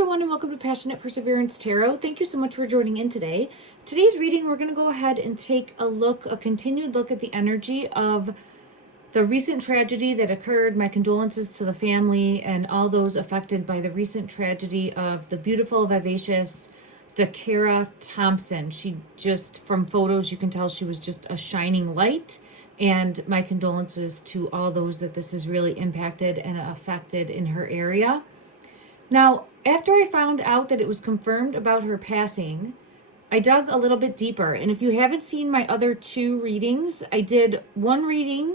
everyone, and welcome to Passionate Perseverance Tarot. Thank you so much for joining in today. Today's reading, we're going to go ahead and take a continued look at the energy of the recent tragedy that occurred. My condolences to the family and all those affected by the recent tragedy of the beautiful, vivacious Dacara Thompson. She just, from photos, you can tell she was just a shining light. And my condolences to all those that this has really impacted and affected in her area. Now, after I found out that it was confirmed about her passing, I dug a little bit deeper. And if you haven't seen my other two readings, I did one reading,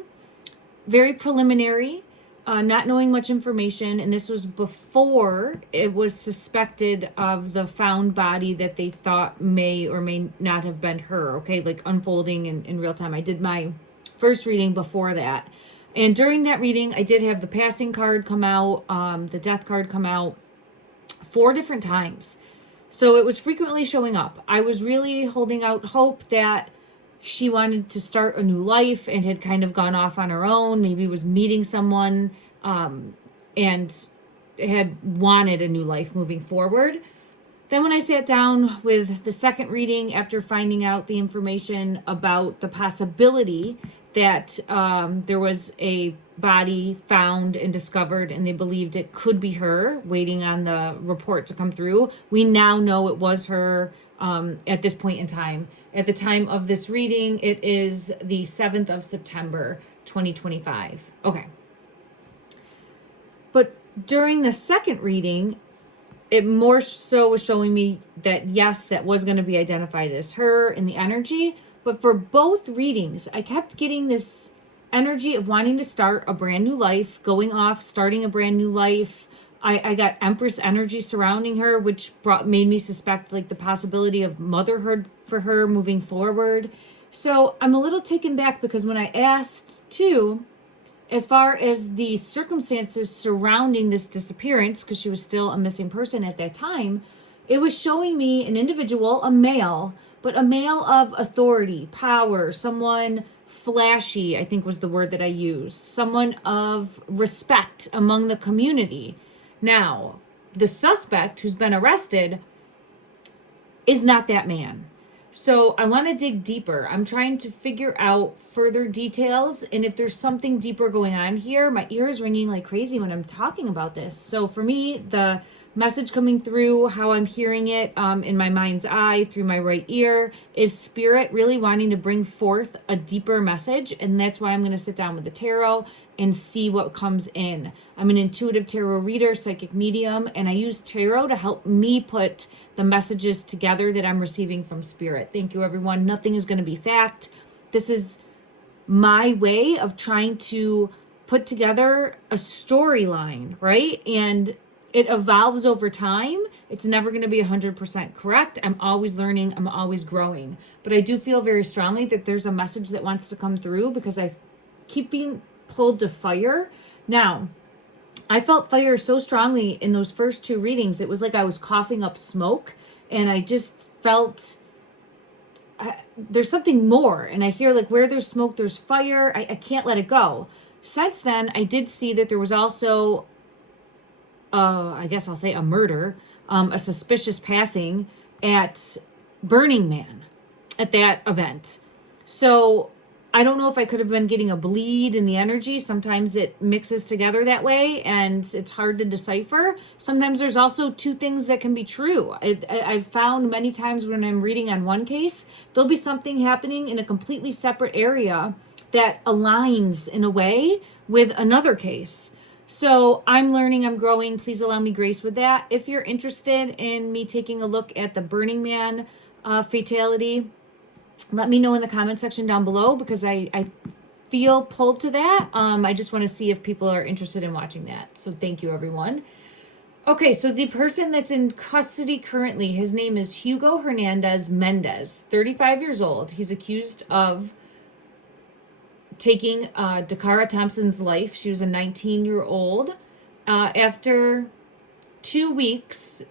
very preliminary, not knowing much information. And this was before it was suspected of the found body that they thought may or may not have been her, okay? Like unfolding in real time. I did my first reading before that. And during that reading, I did have the passing card come out, the death card come out 4 different times. So it was frequently showing up. I was really holding out hope that she wanted to start a new life and had kind of gone off on her own, maybe was meeting someone, and had wanted a new life moving forward. Then when I sat down with the second reading after finding out the information about the possibility that there was a body found and discovered and they believed it could be her, waiting on the report to come through. We now know it was her at this point in time. At the time of this reading, it is the 7th of September, 2025. Okay. But during the second reading, it more so was showing me that yes, that was going to be identified as her in the energy. But for both readings, I kept getting this energy of wanting to start a brand new life, going off, starting a brand new life. I got Empress energy surrounding her, which made me suspect like the possibility of motherhood for her moving forward. So I'm a little taken back because when I asked too, as far as the circumstances surrounding this disappearance, because she was still a missing person at that time, it was showing me an individual, a male, but a male of authority, power, someone flashy, I think was the word that I used, someone of respect among the community. Now, the suspect who's been arrested is not that man. So I want to dig deeper. I'm trying to figure out further details. And if there's something deeper going on here, my ear is ringing like crazy when I'm talking about this. So for me, the message coming through, how I'm hearing it in my mind's eye through my right ear, is spirit really wanting to bring forth a deeper message. And that's why I'm going to sit down with the tarot and see what comes in. I'm an intuitive tarot reader, psychic medium, and I use tarot to help me put the messages together that I'm receiving from spirit. Thank you, everyone. Nothing is going to be fact. This is my way of trying to put together a storyline, right? And it evolves over time. It's never going to be 100% correct. I'm always learning. I'm always growing. But I do feel very strongly that there's a message that wants to come through because I keep being pulled to fire. Now, I felt fire so strongly in those first 2 readings. It was like I was coughing up smoke, and I just felt there's something more. And I hear like where there's smoke, there's fire. I can't let it go. Since then, I did see that there was also I guess I'll say a murder, a suspicious passing at Burning Man at that event. So I don't know if I could have been getting a bleed in the energy. Sometimes it mixes together that way and it's hard to decipher. Sometimes there's also 2 things that can be true. I've found many times when I'm reading on one case, there'll be something happening in a completely separate area that aligns in a way with another case. So I'm learning, I'm growing. Please allow me grace with that. If you're interested in me taking a look at the Burning Man fatality, let me know in the comment section down below because I feel pulled to that. I just want to see if people are interested in watching that. So thank you, everyone. Okay, so the person that's in custody currently, his name is Hugo Hernandez Mendez, 35 years old. He's accused of taking Dacara Thompson's life. She was a 19-year-old. After 2 weeks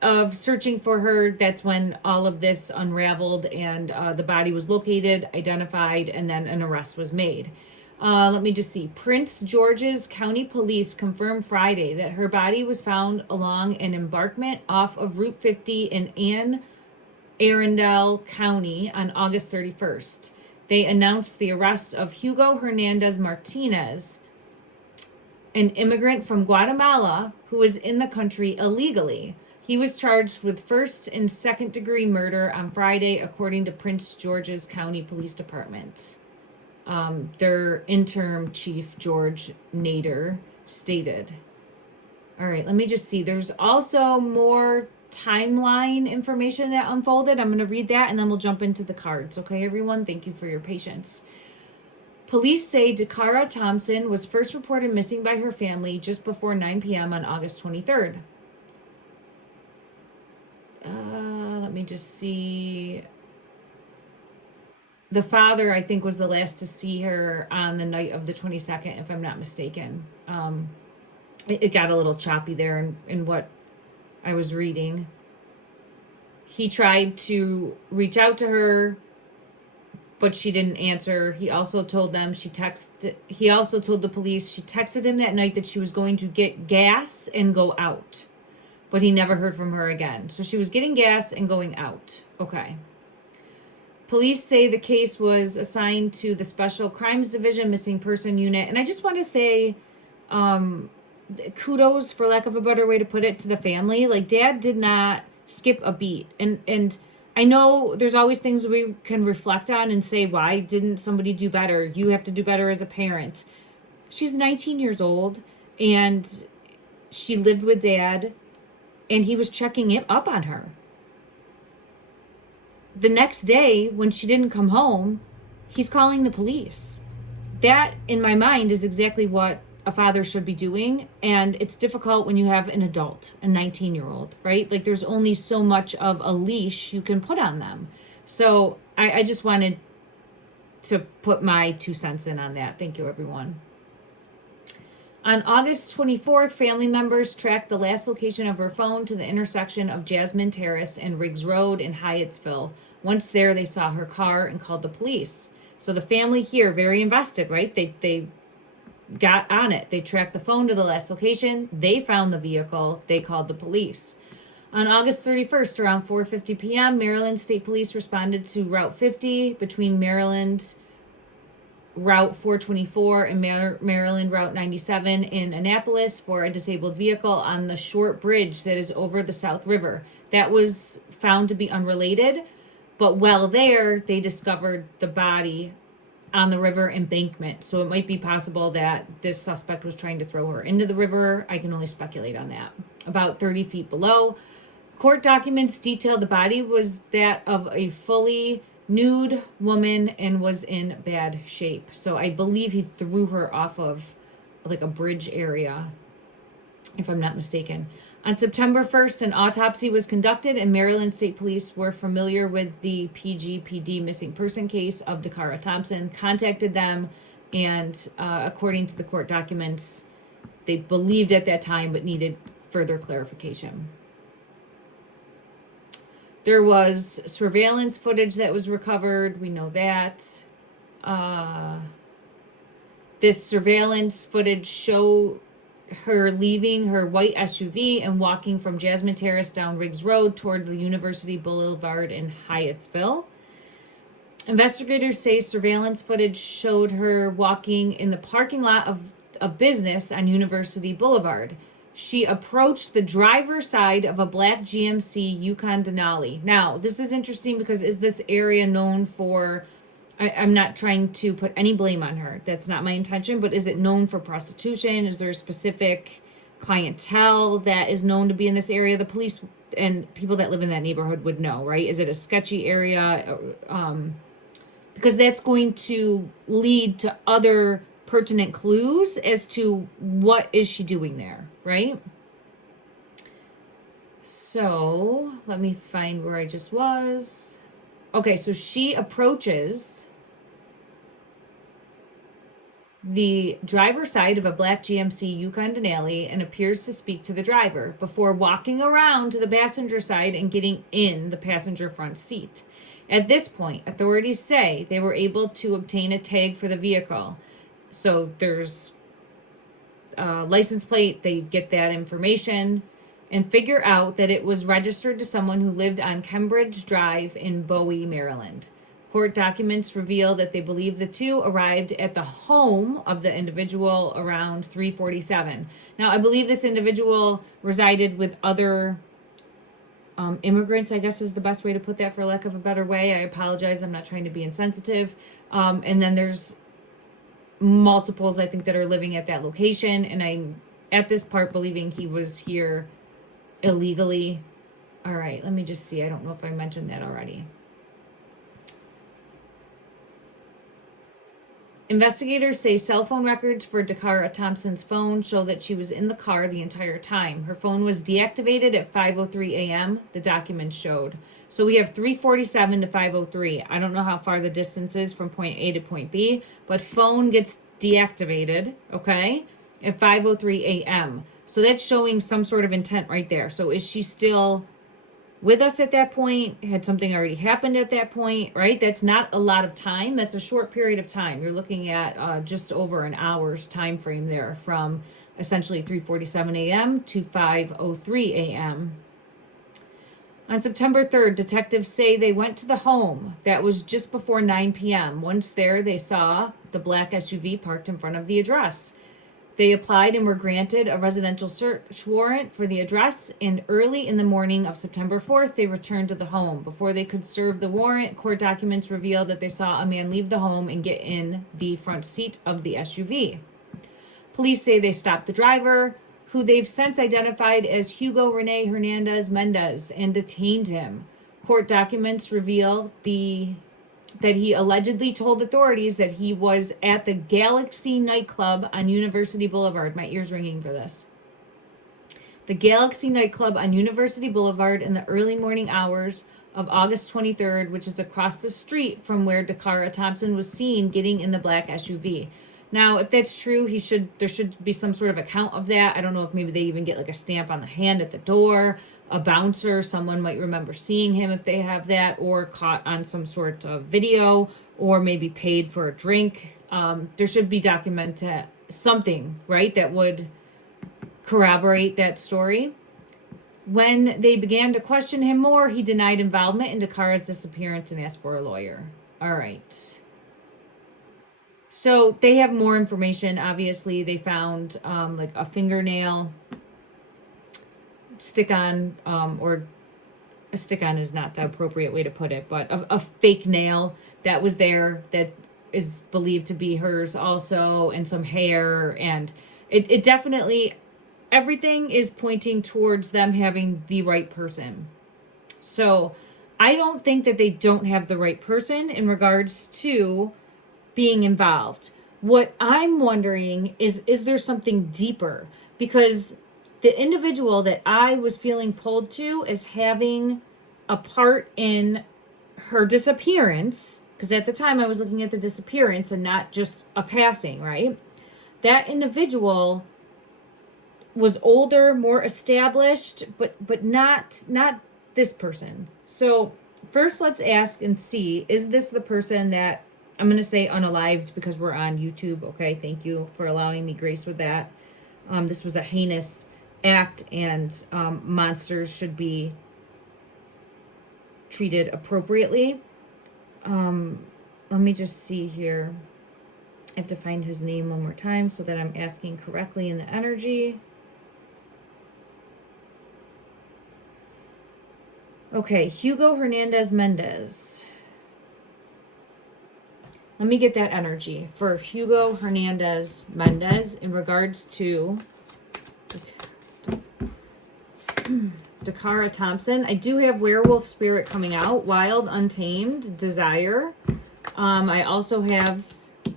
of searching for her, that's when all of this unraveled and the body was located, identified, and then an arrest was made. Let me just see. Prince George's County Police confirmed Friday that her body was found along an embankment off of Route 50 in Anne Arundel County on August 31st. They announced the arrest of Hugo Hernandez Martinez, an immigrant from Guatemala who was in the country illegally. He was charged with first and second degree murder on Friday, according to Prince George's County Police Department. Their interim chief, George Nader, stated. All right, let me just see. There's also more timeline information that unfolded. I'm going to read that and then we'll jump into the cards. Okay, everyone? Thank you for your patience. Police say Dacara Thompson was first reported missing by her family just before 9 p.m. on August 23rd. Let me just see. The father, I think, was the last to see her on the night of the 22nd, if I'm not mistaken. It got a little choppy there in what I was reading. He tried to reach out to her, but she didn't answer. He also told them he also told the police she texted him that night that she was going to get gas and go out, but he never heard from her again. So she was getting gas and going out. Okay. Police say the case was assigned to the Special Crimes Division Missing Person Unit. And I just want to say kudos, for lack of a better way to put it, to the family. Like, Dad did not skip a beat. And I know there's always things we can reflect on and say, why didn't somebody do better? You have to do better as a parent. She's 19 years old, and she lived with Dad, and he was checking it up on her. The next day, when she didn't come home, he's calling the police. That, in my mind, is exactly what a father should be doing. And it's difficult when you have an adult, a 19-year-old, right? Like, there's only so much of a leash you can put on them. So I just wanted to put my 2 cents in on that. Thank you, everyone. On August 24th, family members tracked the last location of her phone to the intersection of Jasmine Terrace and Riggs Road in Hyattsville. Once there, they saw her car and called the police. So the family here, very invested, right? They got on it. They tracked the phone to the last location. They found the vehicle. They called the police. On August 31st, around 4:50 p.m., Maryland State Police responded to Route 50 between Maryland Route 424 and Maryland Route 97 in Annapolis for a disabled vehicle on the short bridge that is over the South River. That was found to be unrelated, but while there, they discovered the body on the river embankment. So it might be possible that this suspect was trying to throw her into the river. I can only speculate on that. About 30 feet below. Court documents detailed the body was that of a fully nude woman and was in bad shape. So I believe he threw her off of like a bridge area, if I'm not mistaken. On September 1st, an autopsy was conducted, and Maryland State Police were familiar with the PGPD missing person case of Dacara Thompson, contacted them, and according to the court documents, they believed at that time but needed further clarification. There was surveillance footage that was recovered. We know that. This surveillance footage showed her leaving her white SUV and walking from Jasmine Terrace down Riggs Road toward the University Boulevard in Hyattsville. Investigators say surveillance footage showed her walking in the parking lot of a business on University Boulevard. She approached the driver's side of a black GMC Yukon Denali. Now, this is interesting because is this area known for, I'm not trying to put any blame on her. That's not my intention, but is it known for prostitution? Is there a specific clientele that is known to be in this area? The police and people that live in that neighborhood would know, right? Is it a sketchy area? Because that's going to lead to other pertinent clues as to what is she doing there, right? So let me find where I just was. Okay, so she approaches the driver's side of a black GMC Yukon Denali and appears to speak to the driver before walking around to the passenger side and getting in the passenger front seat. At this point, authorities say they were able to obtain a tag for the vehicle. So there's a license plate. They get that information and figure out that it was registered to someone who lived on Cambridge Drive in Bowie, Maryland. Court documents reveal that they believe the two arrived at the home of the individual around 3:47. Now, I believe this individual resided with other immigrants, I guess is the best way to put that, for lack of a better way. I apologize. I'm not trying to be insensitive. And then there's multiples, I think, that are living at that location. And I'm at this part believing he was here illegally. All right, let me just see. I don't know if I mentioned that already. Investigators say cell phone records for Dacara Thompson's phone show that she was in the car the entire time. Her phone was deactivated at 5:03 a.m., the documents showed. So we have 3:47 to 5:03. I don't know how far the distance is from point A to point B, but phone gets deactivated, okay, at 5:03 a.m. So that's showing some sort of intent right there. So is she still with us at that point? Had something already happened at that point, right? That's not a lot of time. That's a short period of time. You're looking at just over an hour's time frame there, from essentially 3:47 a.m. to 5:03 a.m. On September 3rd, detectives say they went to the home. That was just before 9 p.m. Once there, they saw the black SUV parked in front of the address. They applied and were granted a residential search warrant for the address, and early in the morning of September 4th, they returned to the home. Before they could serve the warrant, court documents revealed that they saw a man leave the home and get in the front seat of the SUV. Police say they stopped the driver, who they've since identified as Hugo Rene Hernandez Mendez, and detained him. Court documents reveal that he allegedly told authorities that he was at the Galaxy nightclub on University Boulevard. My ear's ringing for this. The Galaxy nightclub on University Boulevard in the early morning hours of August 23rd, which is across the street from where Dacara Thompson was seen getting in the black SUV. Now, if that's true, there should be some sort of account of that. I don't know if maybe they even get like a stamp on the hand at the door, a bouncer, someone might remember seeing him if they have that, or caught on some sort of video, or maybe paid for a drink. There should be documented something, right, that would corroborate that story. When they began to question him more, he denied involvement in Dakara's disappearance and asked for a lawyer. All right. So they have more information. Obviously, they found like a fingernail stick-on, or a stick-on is not the appropriate way to put it, but a fake nail that was there that is believed to be hers also, and some hair, and it definitely, everything is pointing towards them having the right person. So I don't think that they don't have the right person in regards to being involved. What I'm wondering is there something deeper? Because the individual that I was feeling pulled to as having a part in her disappearance, because at the time I was looking at the disappearance and not just a passing, right? That individual was older, more established, but not this person. So first let's ask and see, is this the person that, I'm going to say unalived because we're on YouTube. Okay, thank you for allowing me grace with that. This was a heinous act, and monsters should be treated appropriately. Let me just see here. I have to find his name one more time so that I'm asking correctly in the energy. Okay, Hugo Hernandez Mendez. Let me get that energy for Hugo Hernandez Mendez in regards to Dacara Thompson. I do have Werewolf Spirit coming out, Wild, Untamed, Desire. I also have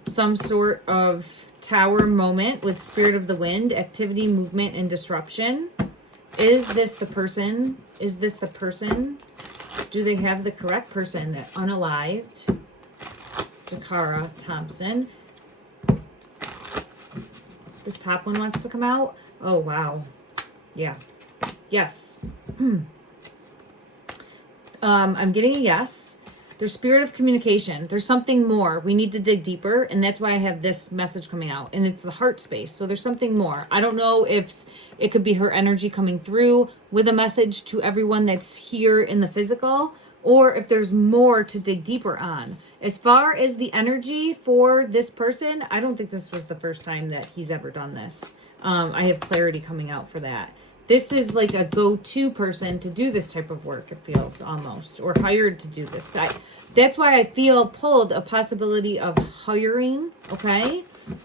some sort of Tower Moment with Spirit of the Wind, Activity, Movement, and Disruption. Is this the person? Is this the person? Do they have the correct person? That unalived Dacara Thompson. This top one wants to come out. Oh, wow. Yeah. Yes. I'm getting a yes. There's spirit of communication. There's something more. We need to dig deeper, and that's why I have this message coming out, and it's the heart space. So there's something more. I don't know if it could be her energy coming through with a message to everyone that's here in the physical, or if there's more to dig deeper on. As far as the energy for this person, I don't think this was the first time that he's ever done this. I have clarity coming out for that. This is like a go-to person to do this type of work, it feels almost, or hired to do this. That's why I feel pulled a possibility of hiring, okay?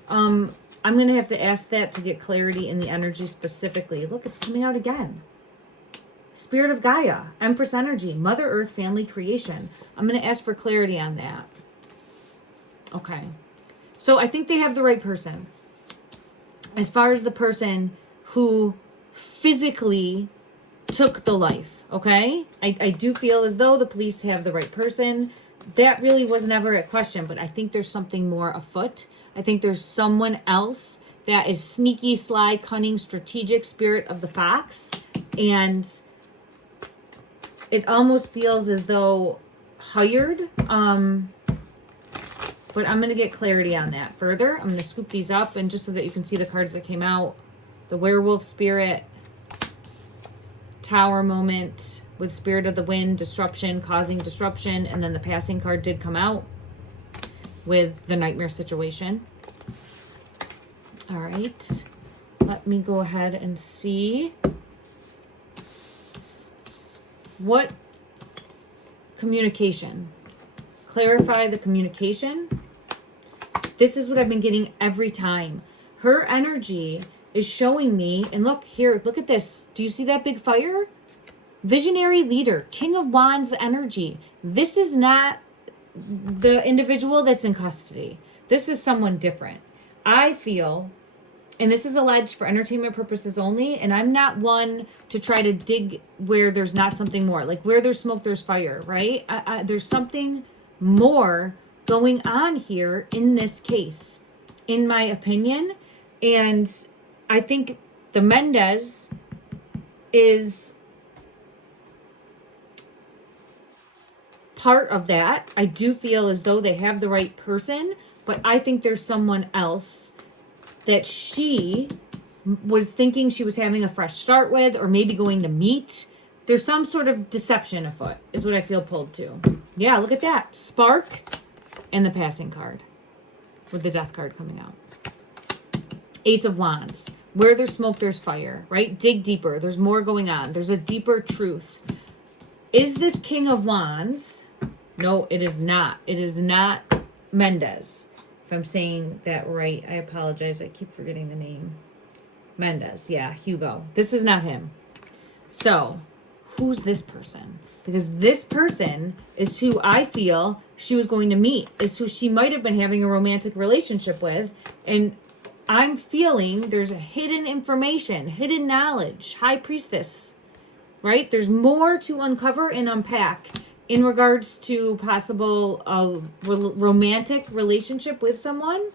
I'm going to have to ask that to get clarity in the energy specifically. Look, it's coming out again. Spirit of Gaia, Empress energy, Mother Earth, family creation. I'm going to ask for clarity on that. Okay. So I think they have the right person. As far as the person who physically took the life, okay? I do feel as though the police have the right person. That really was never a question, but I think there's something more afoot. I think there's someone else that is sneaky, sly, cunning, strategic, spirit of the fox. And it almost feels as though hired. But I'm going to get clarity on that further. I'm going to scoop these up, and just so that you can see the cards that came out. The werewolf spirit, tower moment with spirit of the wind, disruption, causing disruption. And then the passing card did come out with the nightmare situation. All right. Let me go ahead and see what communication. Clarify the communication. This is what I've been getting every time. Her energy is showing me, and look here, look at this. Do you see that big fire? Visionary leader, King of Wands energy. This is not the individual that's in custody. This is someone different. I feel, and this is alleged for entertainment purposes only, and I'm not one to try to dig where there's not something more. Like where there's smoke, there's fire, right? There's something more going on here in this case, in my opinion. And I think the Mendez is part of that. I do feel as though they have the right person, but I think there's someone else that she was thinking she was having a fresh start with, or maybe going to meet. There's some sort of deception afoot, is what I feel pulled to. Yeah, look at that. Spark and the passing card with the death card coming out. Ace of Wands. Where there's smoke, there's fire, right? Dig deeper. There's more going on. There's a deeper truth. Is this King of Wands? No, it is not. It is not Mendez. If I'm saying that right, I apologize. I keep forgetting the name. Mendez. Yeah, Hugo. This is not him. So, who's this person? Because this person is who I feel she was going to meet. Is who she might have been having a romantic relationship with. And I'm feeling there's a hidden information, hidden knowledge, high priestess, right? There's more to uncover and unpack in regards to possible romantic relationship with someone.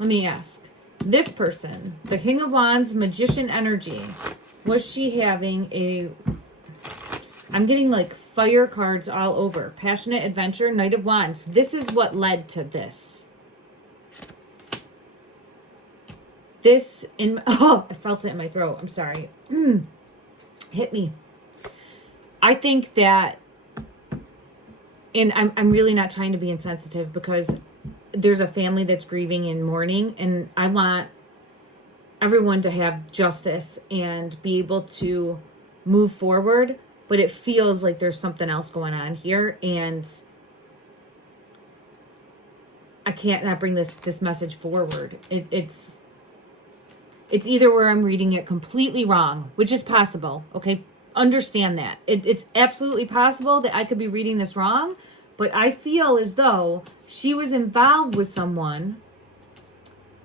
Let me ask. This person, the King of Wands, Magician energy, was she having a... I'm getting like fire cards all over. Passionate adventure, Knight of Wands. This is what led to this. This in... Oh, I felt it in my throat. I'm sorry. Hit me. I think that... And I'm really not trying to be insensitive, because there's a family that's grieving and mourning, and I want everyone to have justice and be able to move forward, but it feels like there's something else going on here, and I can't not bring this message forward. It's either where I'm reading it completely wrong, which is possible, okay? Understand that. It's absolutely possible that I could be reading this wrong, but I feel as though she was involved with someone.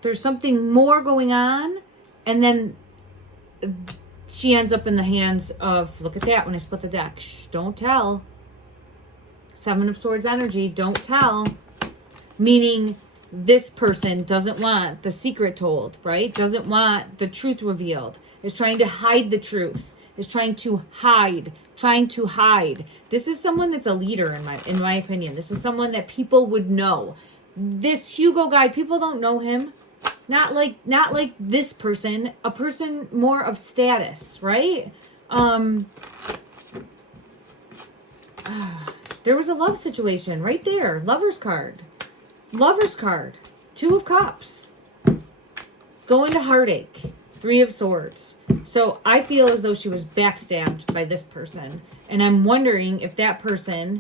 There's something more going on, and then she ends up in the hands of, look at that, when I split the deck. Shh, don't tell. Seven of Swords energy, don't tell. Meaning this person doesn't want the secret told, right? Doesn't want the truth revealed. Is trying to hide the truth. is trying to hide, trying to hide. This is someone that's a leader in my opinion. This is someone that people would know. This Hugo guy, people don't know him. Not like this person, a person more of status, right? There was a love situation right there. Lover's card. Lover's card. 2 of Cups. Going to heartache. 3 of Swords. So I feel as though she was backstabbed by this person. And I'm wondering if that person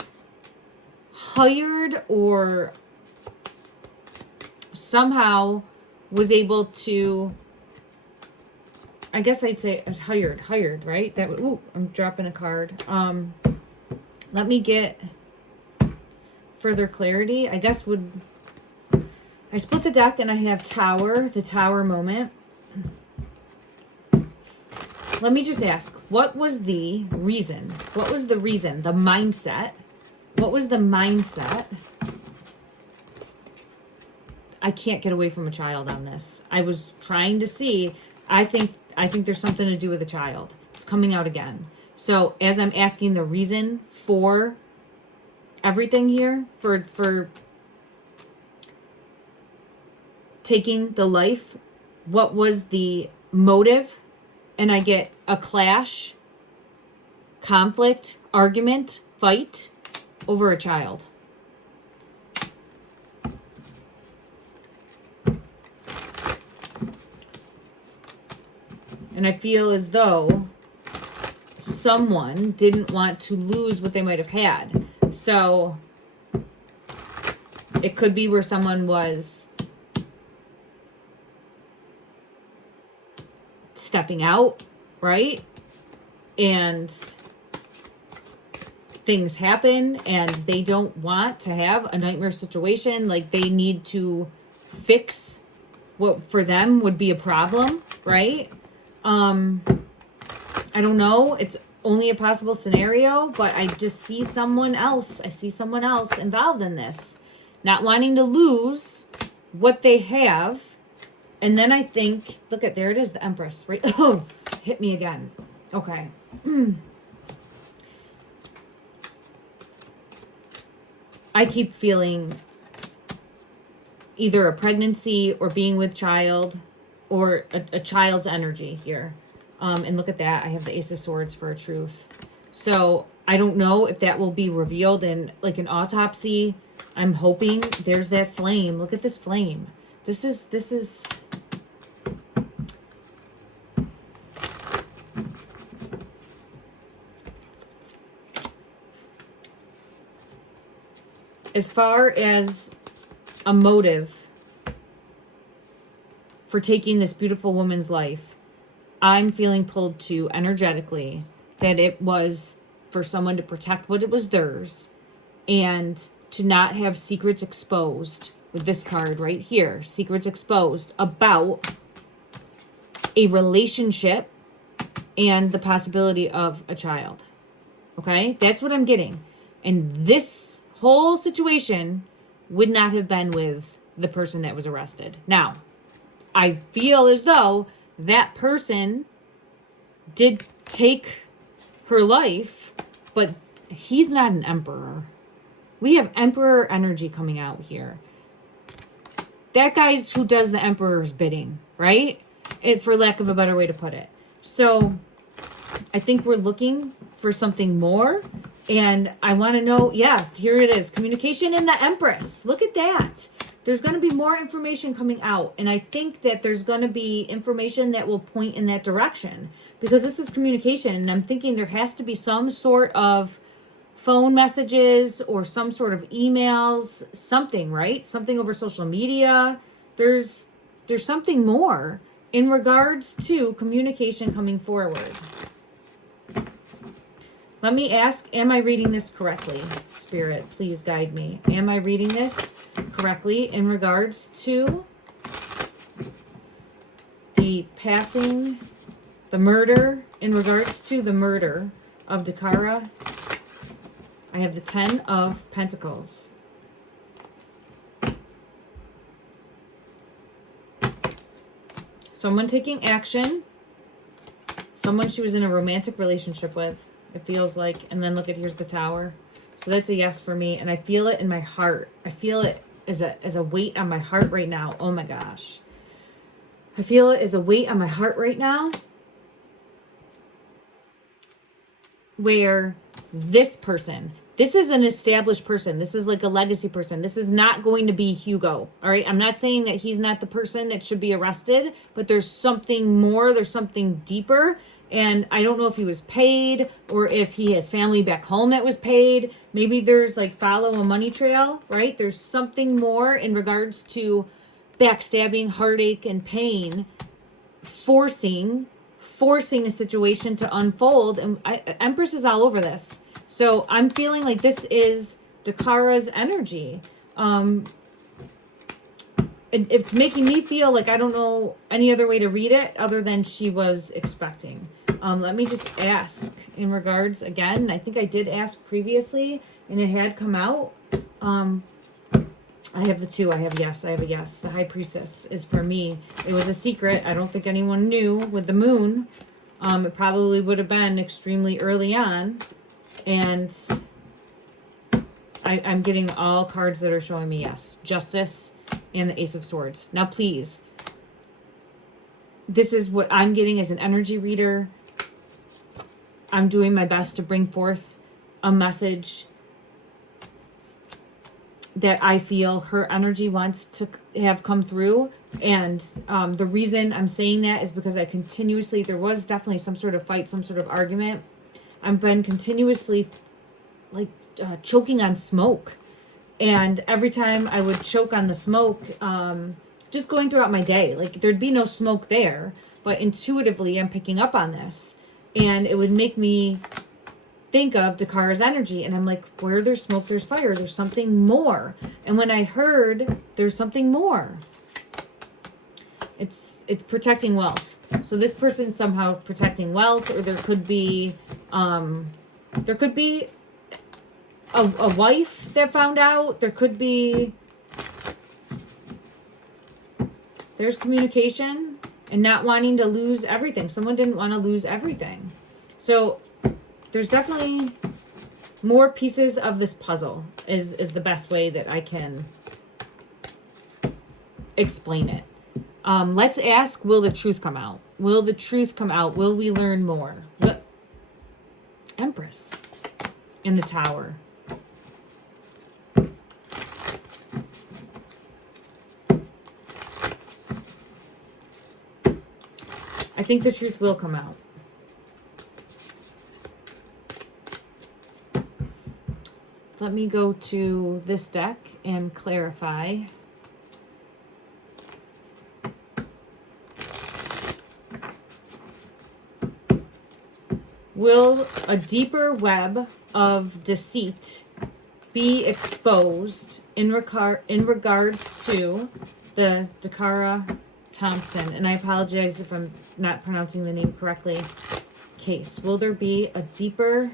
hired or somehow was able to, I guess I'd say hired, right? That would, ooh, I'm dropping a card. Let me get further clarity. I guess I split the deck and I have Tower, the Tower moment. Let me just ask, what was the reason? What was the reason? The mindset? What was the mindset? I can't get away from a child on this. I was trying to see. I think there's something to do with a child. It's coming out again. So as I'm asking the reason for everything here, for taking the life, what was the motive? And I get a clash, conflict, argument, fight over a child. And I feel as though someone didn't want to lose what they might have had. So it could be where someone was stepping out, right? And things happen and they don't want to have a nightmare situation. Like they need to fix what for them would be a problem, right? I don't know. It's only a possible scenario, but I just see someone else. I see someone else involved in this, not wanting to lose what they have. And then I think, look at, there it is, the Empress, right? Oh, hit me again. Okay. I keep feeling either a pregnancy or being with child or a child's energy here. And look at that. I have the Ace of Swords for a truth. So I don't know if that will be revealed in like an autopsy. I'm hoping. There's that flame. Look at this flame. This is as far as a motive for taking this beautiful woman's life, I'm feeling pulled to energetically that it was for someone to protect what it was theirs and to not have secrets exposed with this card right here. Secrets exposed about a relationship and the possibility of a child. Okay? That's what I'm getting. And this whole situation would not have been with the person that was arrested. Now, I feel as though that person did take her life, but he's not an emperor. We have emperor energy coming out here. That guy's who does the emperor's bidding, right? For lack of a better way to put it. So I think we're looking for something more. And I want to know, yeah, here it is. Communication in the Empress. Look at that. There's going to be more information coming out. And I think that there's going to be information that will point in that direction. Because this is communication. And I'm thinking there has to be some sort of phone messages or some sort of emails. Something, right? Something over social media. There's something more in regards to communication coming forward. Let me ask, am I reading this correctly? Spirit, please guide me. Am I reading this correctly in regards to the passing, the murder, in regards to the murder of Dacara? I have the 10 of Pentacles. Someone taking action. Someone she was in a romantic relationship with, it feels like. And then look at, here's the Tower. So that's a yes for me. And I feel it in my heart. I feel it as a weight on my heart right now. Oh my gosh. I feel it as a weight on my heart right now. Where this person, this is an established person. This is like a legacy person. This is not going to be Hugo. All right. I'm not saying that he's not the person that should be arrested, but there's something more. There's something deeper. And I don't know if he was paid or if he has family back home that was paid. Maybe there's like follow a money trail, right? There's something more in regards to backstabbing, heartache, and pain, forcing a situation to unfold. And Empress is all over this. So I'm feeling like this is Dacara's energy. It's making me feel like I don't know any other way to read it other than she was expecting. Let me just ask in regards again. I think I did ask previously and it had come out. I have the two. I have yes. I have a yes. The High Priestess is for me. It was a secret. I don't think anyone knew with the moon. It probably would have been extremely early on. And I'm getting all cards that are showing me yes. Justice and the Ace of Swords. Now, please, this is what I'm getting as an energy reader. I'm doing my best to bring forth a message that I feel her energy wants to have come through. And the reason I'm saying that is because I continuously, there was definitely some sort of fight, some sort of argument. I've been continuously like choking on smoke. And every time I would choke on the smoke, just going throughout my day, like there'd be no smoke there, but intuitively I'm picking up on this. And it would make me think of Dacara's energy. And I'm like, where there's smoke, there's fire. There's something more. And when I heard there's something more, it's protecting wealth. So this person's somehow protecting wealth, or there could be a wife that found out. There could be, there's communication and not wanting to lose everything. Someone didn't want to lose everything. So there's definitely more pieces of this puzzle is the best way that I can explain it. Let's ask, will the truth come out? Will the truth come out? Will we learn more? What? Empress in the Tower. I think the truth will come out. Let me go to this deck and clarify. Will a deeper web of deceit be exposed in regards to the Dacara Thompson? And I apologize if I'm not pronouncing the name correctly. Case. Will there be a deeper...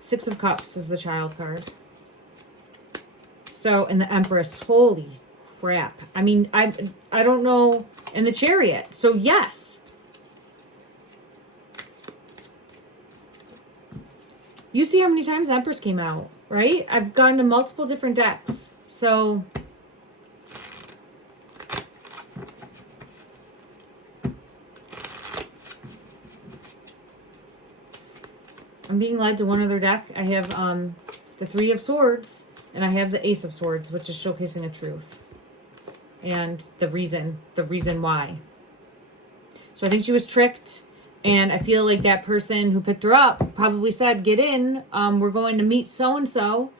Six of Cups is the Child card. So, and the Empress. Holy crap. I mean, I don't know. And the Chariot. So, yes. You see how many times the Empress came out, right? I've gone to multiple different decks. So... I'm being led to one other deck. I have the Three of Swords, and I have the Ace of Swords, which is showcasing a truth. And the reason why. So I think she was tricked, and I feel like that person who picked her up probably said, get in, we're going to meet so-and-so,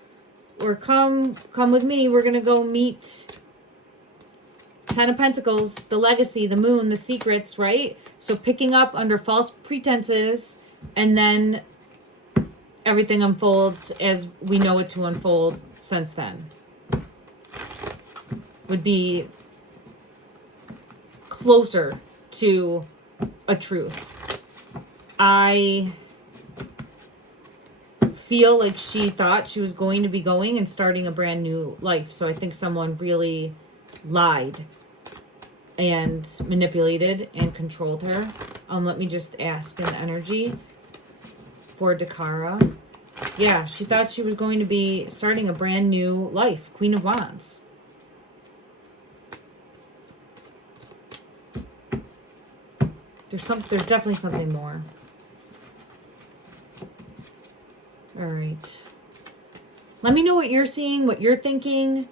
or come with me, we're going to go meet Ten of Pentacles, the legacy, the moon, the secrets, right? So picking up under false pretenses, and then... everything unfolds as we know it to unfold since then. Would be closer to a truth. I feel like she thought she was going to be going and starting a brand new life. So I think someone really lied and manipulated and controlled her. Let me just ask an energy for Dacara. Yeah, she thought she was going to be starting a brand new life. Queen of Wands. There's definitely something more. All right. Let me know what you're seeing, what you're thinking.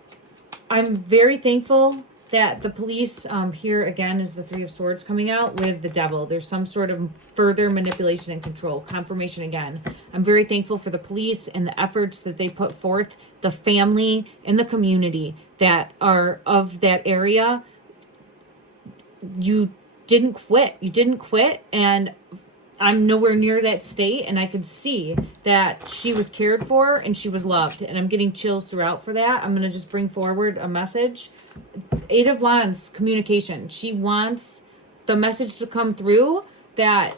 I'm very thankful that the police, here again is the Three of Swords coming out with the Devil. There's some sort of further manipulation and control. Confirmation again. I'm very thankful for the police and the efforts that they put forth, the family and the community that are of that area. You didn't quit. You didn't quit, and I'm nowhere near that state, and I could see that she was cared for and she was loved, and I'm getting chills throughout for that. I'm going to just bring forward a message. Eight of Wands, communication. She wants the message to come through that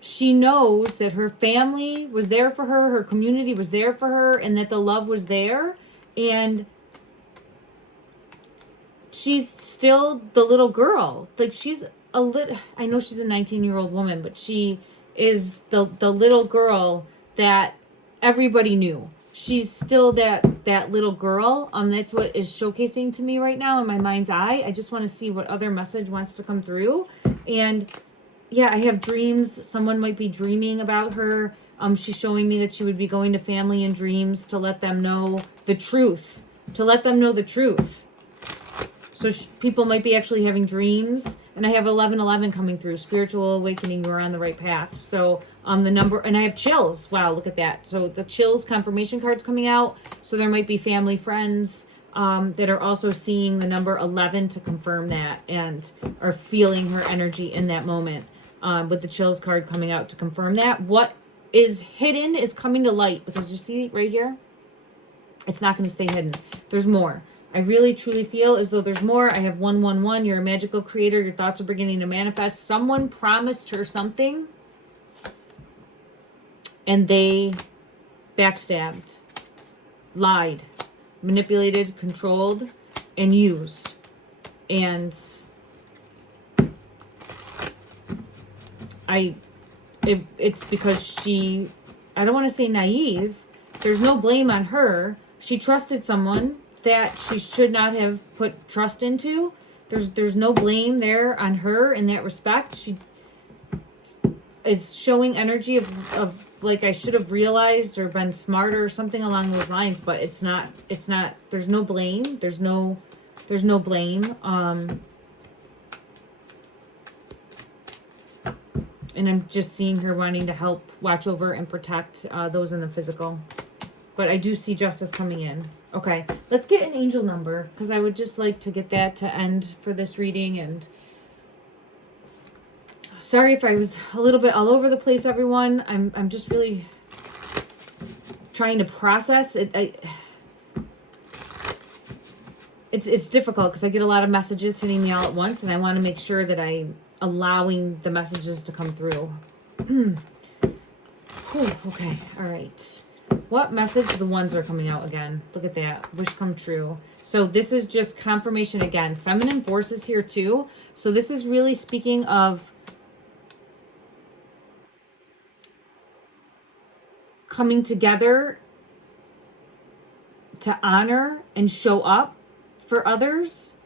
she knows that her family was there for her, her community was there for her, and that the love was there, and she's still the little girl. Like, she's a little, I know she's a 19-year-old woman, but she is the little girl that everybody knew. She's still that little girl. That's what is showcasing to me right now in my mind's eye. I just want to see what other message wants to come through. And yeah, I have dreams. Someone might be dreaming about her. She's showing me that she would be going to family in dreams to let them know the truth. To let them know the truth. So people might be actually having dreams. And I have 1111 coming through. Spiritual awakening, you're on the right path. So the number, and I have chills. Wow, look at that. So the chills confirmation card's coming out. So there might be family, friends that are also seeing the number 11 to confirm that and are feeling her energy in that moment. With the chills card coming out to confirm that. What is hidden is coming to light. Because you see right here? It's not going to stay hidden. There's more. I really, truly feel as though there's more. I have 111. You're a magical creator. Your thoughts are beginning to manifest. Someone promised her something, and they backstabbed, lied, manipulated, controlled, and used. And it's because she, I don't want to say naive. There's no blame on her. She trusted someone that she should not have put trust into. There's no blame there on her in that respect. She is showing energy of like, I should have realized or been smarter or something along those lines, but it's not, there's no blame. There's no blame. And I'm just seeing her wanting to help watch over and protect those in the physical. But I do see justice coming in. Okay, let's get an angel number, because I would just like to get that to end for this reading. And sorry if I was a little bit all over the place, everyone. I'm just really trying to process it. It's difficult because I get a lot of messages hitting me all at once, and I want to make sure that I'm allowing the messages to come through. Okay, all right. What message? The ones are coming out again. Look at that. Wish come true. So this is just confirmation again. Feminine forces here too. So this is really speaking of coming together to honor and show up for others.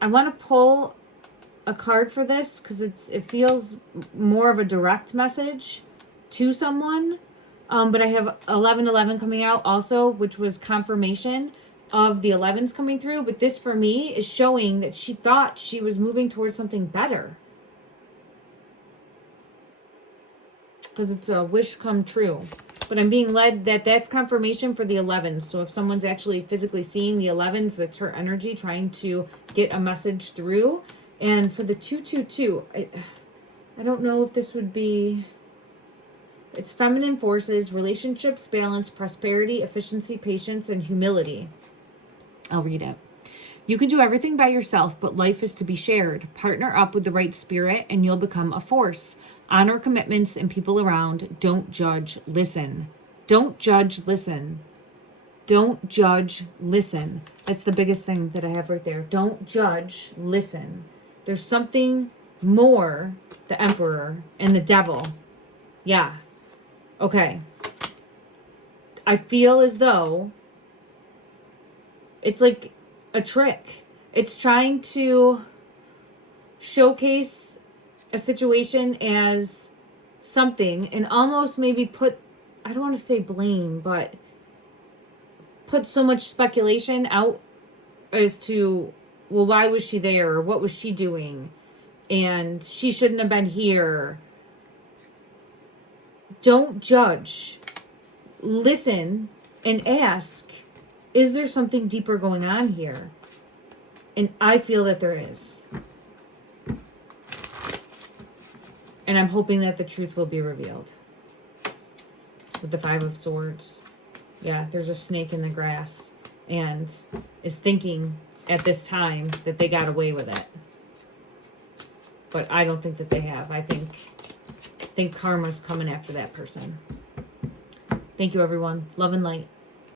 I want to pull a card for this because it feels more of a direct message to someone. But I have 1111 coming out also, which was confirmation of the 11s coming through. But this for me is showing that she thought she was moving towards something better. Because it's a wish come true. But I'm being led that that's confirmation for the 11s. So if someone's actually physically seeing the 11s, that's her energy trying to get a message through. And for the 222, I don't know if this would be... It's feminine forces, relationships, balance, prosperity, efficiency, patience, and humility. I'll read it. You can do everything by yourself, but life is to be shared. Partner up with the right spirit, and you'll become a force. Honor commitments and people around. Don't judge, listen. Don't judge, listen. Don't judge, listen. That's the biggest thing that I have right there. Don't judge, listen. There's something more the Emperor, and the Devil. Yeah. Okay. I feel as though it's like a trick. It's trying to showcase a situation as something and almost maybe put, I don't want to say blame, but put so much speculation out as to, well, why was she there? Or what was she doing? And she shouldn't have been here. Don't judge. Listen and ask, is there something deeper going on here? And I feel that there is. And I'm hoping that the truth will be revealed. With the 5 of Swords. Yeah, there's a snake in the grass. And is thinking at this time that they got away with it. But I don't think that they have. I think karma's coming after that person. Thank you, everyone. Love and light.